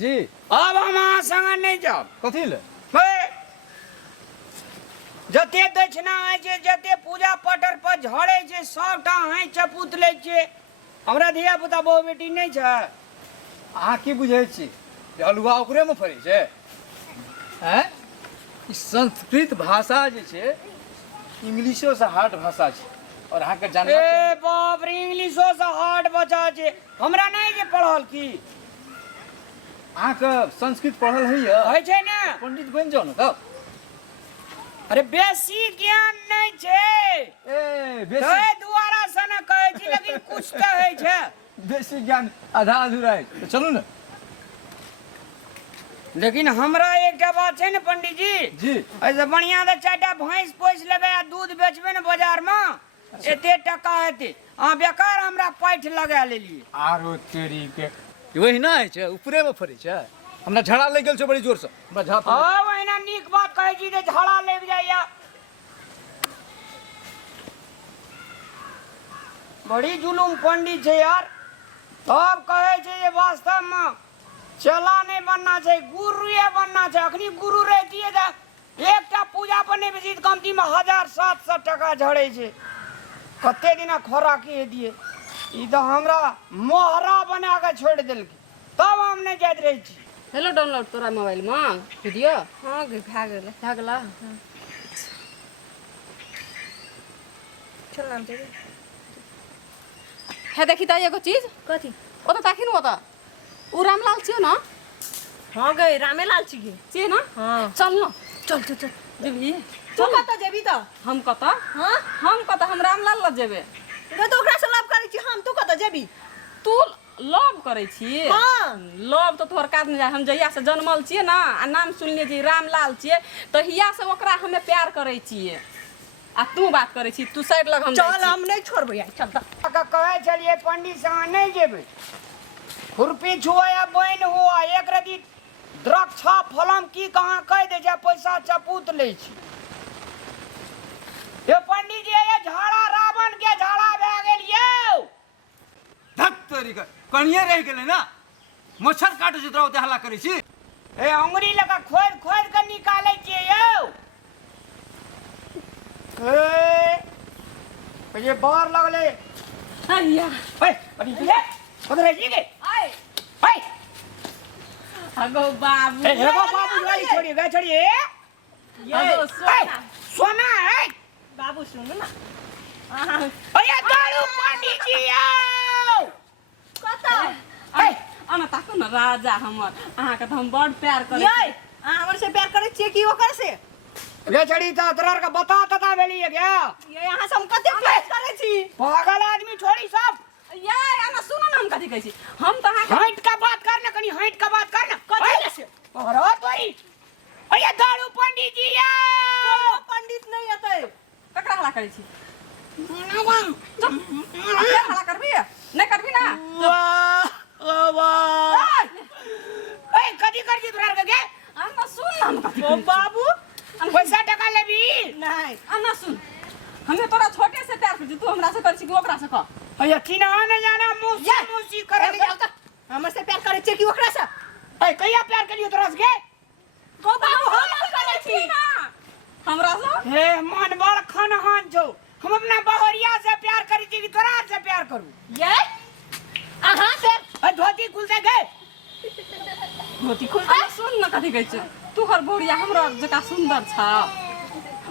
जी अब हम अहाँ संग नहीं जाब कथी ले जते दक्षिणा है छे जते पूजा पटर पर झड़े छे सबटा है चपूत ले छे हमरा धिया पुता बहु बेटी नहीं छे अहाँ की बुझै छी जे अलुआ ओकरे में फरै छै हैं ई संस्कृत भाषा जे छै इंग्लिशो से हार्ड भाषा छै और अहाँ के जानना ए बाप रे इंग्लिशो से हार्ड बचा छे हमरा नहीं जे पढ़ल की अहाँ के संस्कृत पढ़ल है है छे ना पंडित बन जाओ ना तब अरे बेसी ज्ञान नहीं छे ए बेसी तै दुआरा से न कहै छी लेकिन कुछ तो है छे बेसी ज्ञान आधा अधूरा है तो चलू ना लेकिन हमरा एकटा बात छै ने पंडित जी जी ऐसे बढ़िया से चारटा भैंस पोस लेबे आ दूध बेचबे ने बाजार में एते टका हेते अहाँ बेकार हमरा पैठ लगा लेलिए आरो तेरी के वही ना है छै ऊपरे में फरै छै हमरा झड़ा लग गेल छै बड़ी जोर से हमरा झड़ा ओ वहिना नीक बात कहै छी जे झड़ा लग जाइया बड़ी जुलुम पंडित छै यार तब कहै छै जे वास्तव में चला नहीं बनना चाहिए गुरुए बनना चाहिए अखनी गुरु रहतिए त एकटा पूजा पर नहीं बेसी कमती में 1700 टका झड़े छे कते दिना खोराकी दिए ई तो हमरा मोहरा बना के छोड़ देलकै तब हम नहीं जाइत रही छी हेलो डाउनलोड तोरा मोबाइल में वीडियो हाँ भा गेलै भए गेला चल नाम चाहिए हे देखी त एगो चीज कथी ओ त ताकिन ओ त उ रामलाल छियो ना हाँ गए रामेलाल छिए छिए ना हाँ चल न चल चल चल जेबी तू कत जेबी त हम कता हाँ हम रामलाल ल जेबे गे तो ओकरा से लव करै छी हम तू कत जेबी तू लव करै छी हाँ लव तो तोहर काज नहीं जाए हम जहिया से जन्मल छिए ना आ नाम सुनले छी रामलाल छिए तहिया से ओकरा हमे प्यार करै छिए आ तू बात करै छी तू साइड लग हम चल हम नहीं छोड़बै यार चल त कहे चलिए पंडित संग नहीं जेबे खुरपी छुआ या बहन हुआ एक रति द्रक्षा फलम की कहाँ कह दे जा पैसा चपूत ले छी ये पंडित जी ये झाड़ा रावण के झाड़ा भे गेल यौ धक तेरी के कनिए रह गेलै ना मच्छर काटे छै तोरा ओते हल्ला करै छी ए अंगुरी लगा खोद खोद के निकाले छिए यौ ए ये बाहर लगले हैया ए पंडित जी उधर जी के आय ए अगो बाबू ए हेगो बाबू गाड़ी छोड़िए गाड़ी छोड़िए अगो सोना सोना है बाबू सुन ना अरे दारू पंडित जी आओ कत अना ताको न राजा हमर अहाँ के त हम बड़ प्यार करै ये आ हमर से प्यार करै छिए कि ओकर से गे छड़ी त तोरा का बता तता भेली है क्या ये यहाँ से हम कते प्यार करै छी पागल आदमी छोड़ी सब ये अना सुनो न हम कथि कहै छी हम त अहाँ हाइट का बात करना कनी हाइट का बात करना कथी से अरे तोरी अरे दारू पंडित जी आओ कोनो पंडित नहीं अतै ककरा हल्ला करै छी हल्ला करबी नहीं करबी ना वाह वाह ए कदी कर दी तोरा के अना सुन न हम कथि ओ बाबू पैसा टका लेबी नहीं अना सुन हमे तोरा छोटे से प्यार करछी तू हमरा से करछी कि ओकरा से कह अरे किना न जाना मुसी करे हमर से प्यार करै छिए कि ओकरा से ए कहिया प्यार करियो तोरा से को बाबू हम करै छी ना हमरा से हे मन बड़ खनहन छौ हम अपना बहरिया से प्यार करी थी कि तोरा से प्यार करूं ये अहाँ से ए धोती खुल से गए धोती खोल सुन न कथि कहै छी तू हर बोरिया हमरा जका सुंदर छ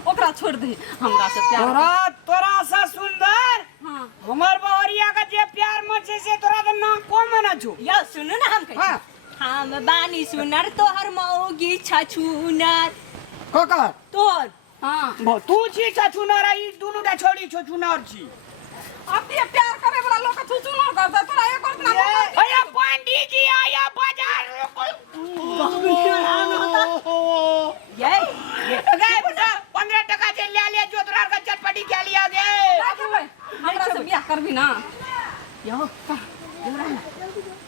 ओकरा छोड़ दे हमरा से प्यार तोरा से सुंदर हां हमर बहरिया का जे प्यार में छे से तोरा त नाम कम न छु यो सुनु ना हम कहै छी हम बानी सुनर तोहर मौगी छछुनर कका तोर हां तू छी छछुनर ई दुनु दा छोड़ी छछुनर छी अब ये प्यार करे वाला लोग छुचु न करता तोरा एक और ना अरे पंडित जी आया बाजार ये गए 15 टका से ले जो तोरा का चटपटी के लिया गे हमरा से बियाह करबी ना यो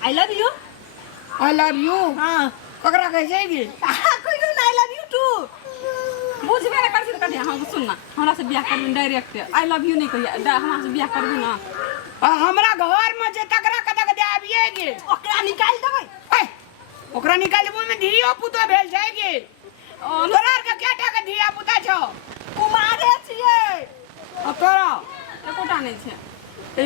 I love you I love you हां ककरा कह जाएगी कोई आई लव यू टू बुझबे ना करछी त कथि हम सुन ना हमरा से बियाह करबी डायरेक्ट आई लव यू नहीं कहिया हमरा से बियाह करबी ना हमरा घर में जे तकरा कतक दे आबिए गे ओकरा निकाल देबै ओकरा निकाल देबो में धियो पुतो भेल छै कि तोरा के केटा के धिया पुता छौ कुमारे छियै अब तोरा एकोटा नहीं छे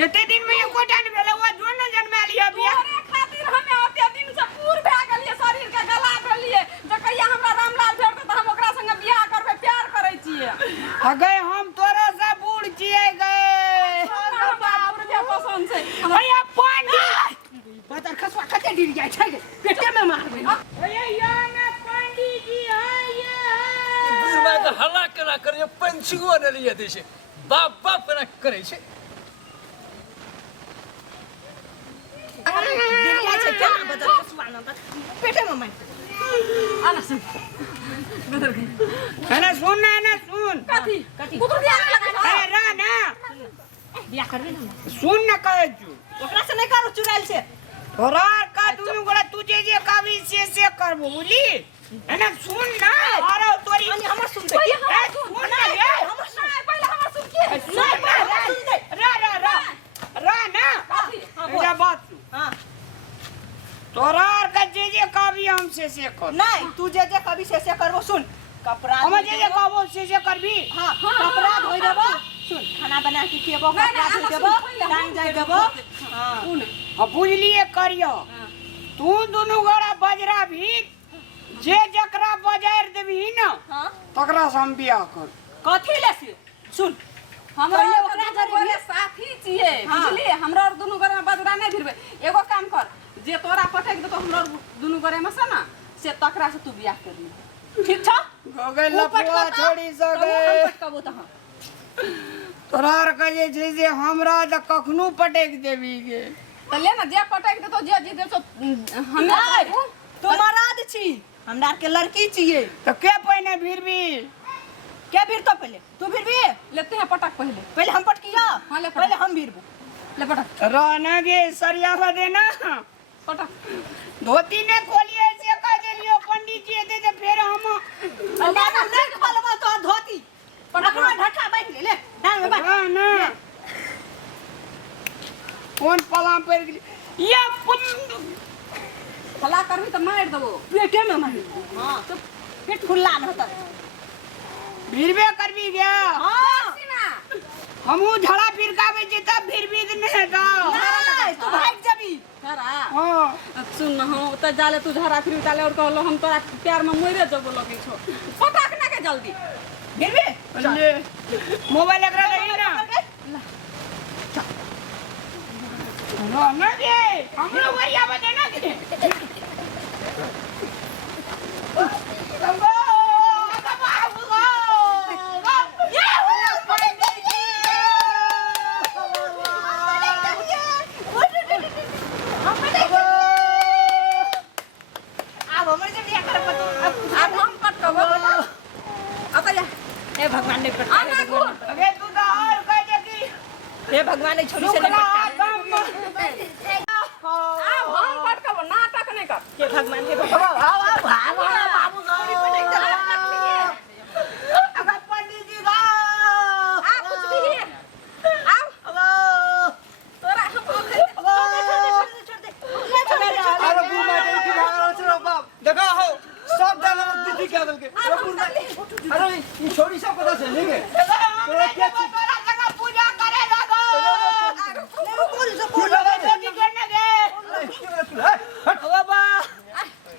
एते दिन में एकोटा नहीं भेले वो जोन न जन्माल हिया बिया तोरे खातिर हमे ओते दिन से पूर भए गेलिए शरीर के गला भेलिए जे कहिया हमरा रामलाल भेट त हम ओकरा संगे बियाह करबै प्यार करै छियै अगे हम तोरा से बूढ़ छियै गए बाप रे पसंद छै भैया पंडित बदर खसवा कते गिर जाय छै पेटे में मारबै भैया या ना पंडित जी है दूर में हल्ला केना करे पंछियो ने लिए दै छै बाप बाप केना करे छै गिर जाय छै केना बदर खसवा न पेटे में मार आना सुन बदर गई है ना सुन कथी कुकुर बियाह लगा अरे रा ना बियाह करबे न सुन न कहे छु ओकरा से नहीं करू चुराइल से तोरा का दुनु गोला तुझे जे काबी से करबो बुझली है ना सुन ना अरे तोरी हमर सुन दे सुन ना रे हमर सुन पहले हमर सुन के सुन ना रा ना मेरा बात सुन हां तोरा का जे काबी हमसे से कर नहीं तू जे कभी से करबो सुन कपड़ा हम जे कहबो से करबी हां कपड़ा धोइ देबो सुन खाना बना के खिएबो कपड़ा धोइ देबो टांग जाय देबो हां अब बुझलिए करियो तू दुनु गोड़ा बजरा भी जे जकरा बजाएर देबी न हां तकरा से हम बियाह कर कथी ले से सुन हमरा पहिले ओकरा ओकरा बोले साथी छिए बुझली हमरा और दुनु घर में बदरा नहीं भिरबे एगो काम कर जे तोरा पटक दे तो हमरा दुनु घर में से ना से तकरा से तू बियाह कर ली ठीक छ गगे लपवा छोड़ी सके हम पटकबो त हम तोरा के जे जे हमरा त कखनो पटेक देबी गे त ले ना जे पटक दे तो जे जी दे तो हमें तू मराद छी हमरा के लड़की छिए त के पहिने भिरबी के भीर तो पहले तू भीर भी लेते हैं पटक पहले हम पटकिया हाँ, ले पटक। पहले हम भीरबो ले पटक रहना गे सरिया देना पटक धोती ने खोलिए से कह देलियो पंडित जी दे फिर हम अल्लाह ने खोलबो तो धोती पटकवा ढक्का बांध ले डांग में बांध ना कौन पलाम पर गेली ये हला करबी त मार देबो पेटे में मार हां तो पेट खुला न होता भिरबे करबी गे हां हमहू झड़ा फिरकावे जे तब भिरबी ने गा नहीं तू भाग जाबी हरा हां सुन हो त जाले तू झरा फिर डाले और कहलो हम तोरा प्यार में मोरे जबो लगे छो पटक ना के जल्दी भीर भी ले मोबाइल एकरा दही ना ना गे हमरो वरिया बजे ना गे हे भगवान ने अबे तू तो और कह दे कि हे भगवान ने छोड़ी से शुक्र नहीं आ हम पटकबो नाटक नहीं कर हे भगवान हे भगवान बाबू अगर पंडित जी गा आ कुछ भी है आओ तोरा हम छोड़ दे अरे बुमा के की भागल चलो बाप देखा हो सब डाला बुद्धि के दल के अरे ई छोड़ी सब पता से लेके तोरा क्या तोरा जगह पूजा करे लगो पूजा बेटी करने गे बाबा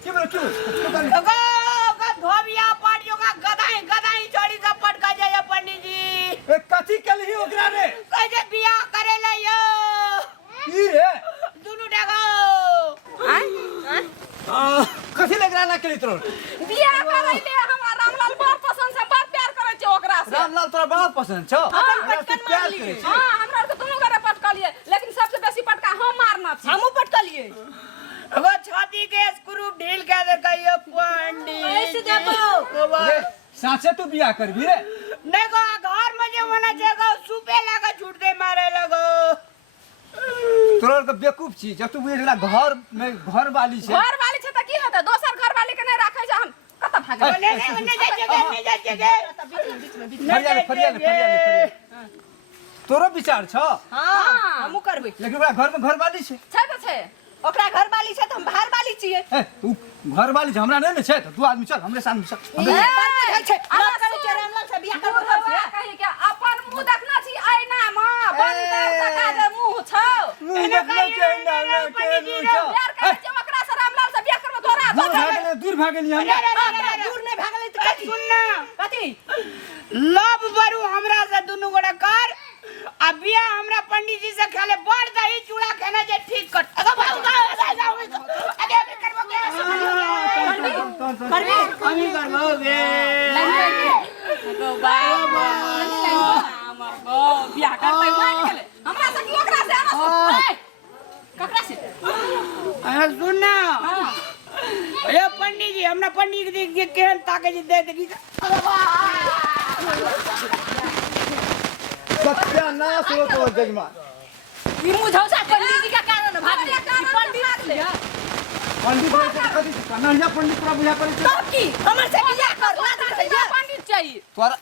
क्यों लगो का धोबिया पाड़ियो का गदाई चोरी सब पटका जाय पंडित जी ए कथी कल ही ओकरा रे कहे बियाह करे लइयो ई रे दुनु डागो कथी लग रहा ना करी तोर बियाह करे ले हमरा रामलाल बड़ पसंद से बड़ प्यार करे छै ओकरा से रामलाल तोरा बड़ा पसंद छौ हां प्यार करे छै हां हमरा तो दोनों करे पटकलिए लेकिन सबसे बेसी पटका हम मारना छी हमू पटकलिए वो छाती के स्क्रू ढील के दे कहियो पंडित ऐसे देबो रे साचे तू बियाह करबी रे देखो घर में जे होना जगह सुपे लगा छूट दे मारे लगो तोरा के बेवकूफ छी जब तू एकरा घर में घर वाली छै घर वाली छै त की होतै दोसर घर वाली के नहीं राखै छै हम कत भागे नहीं जा जगह फरियाले तोरो विचार छ हां हमू करबै लेकिन ओकरा घर में घर वाली छै छै त छै ओकरा घर वाली छै त हम बाहर वाली छियै ए तू घर वाली जे हमरा नहीं छै तो दू आदमी चल हमरे साथ में चल ई बात बुझै छै ना करे छै रामलाल से बियाह करबो बुढ़वा कहि के अपन मुंह देखना छी आईना में बंद कर तका जे मुंह छौ मुंह देखना छै ना के मुंह छौ प्यार करे छी ओकरा से रामलाल से बियाह करबो तोरा दूर भागली हम दूर नहीं भागले त कथी सुन ना कथी लव बरू हमरा से दुनु गोड़ा कर आ बियाह हमरा पंडित जी से खेले बड़ दही चूड़ा खाना जे ठीक कर अगर भाग आगे भी करबो के करबे कमी करबोगे गो बाबा गो बियाह करतै मान गेले हमरा से की ओकरा से आना ककरा से अरे सुन ना ए पंडित जी हमरा पंडित जी के केहन ताके जी दे देगी सत्यानाश हो तो जजमान ई मुझौसा पंडित जी का कारण भाग ले पंडित ले पंडित भाई से कथी कन्हैया पंडित पूरा बुझा पड़े तो की हमर से बियाह कर ला दे पंडित चाहिए तोरा